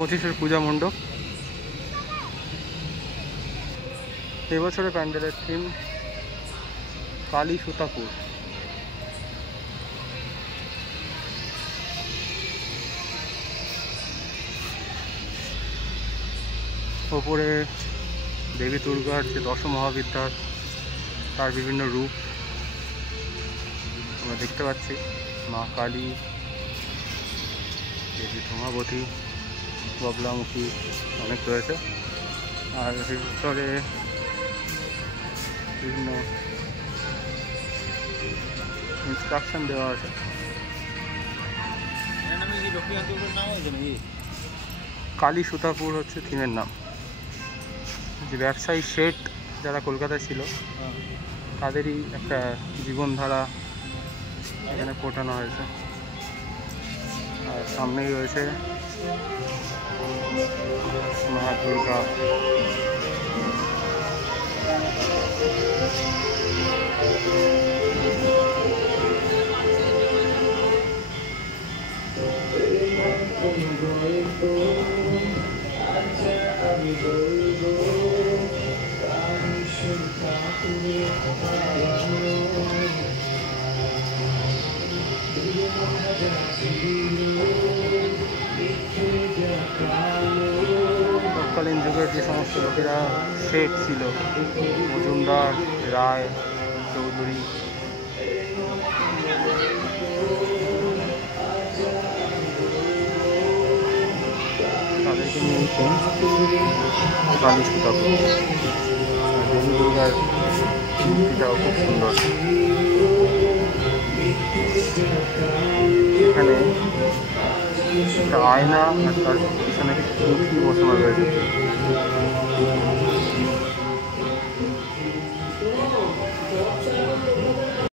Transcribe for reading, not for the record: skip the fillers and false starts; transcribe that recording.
পঁচিশের পূজা মণ্ডপ। এবছরে প্যান্ডেলের থিম কালী সুতাপুর। ওপরে দেবী দুর্গার যে দশমহাবিদ্যার তার বিভিন্ন রূপ আমরা দেখতে পাচ্ছি। মা কালী, দেবী ধূমাবতী, বগলামুখী অনেক রয়েছে। আর ভিতরে বিভিন্ন ইনস্ট্রাকশন দেওয়া আছে। কালী সুতাপুর হচ্ছে থিমের নাম। যে ব্যবসায়ী শেঠ যারা কলকাতায় ছিল তাদেরই একটা জীবনধারা এখানে ফোটানো হয়েছে। আর সামনেই রয়েছে মা দুর্গা। তৎকালীন যুগের যে সমস্ত লোকেরা শেঠ ছিল, মজুমদার, রায়, চৌধুরী, তাদেরকে নিয়ে কালী সুতাপুর। দেবী দুর্গার মূর্তিটাও খুব সুন্দর। এখানে একটা আয়না আর তার পিছনে মূর্তি বসানো রয়েছে।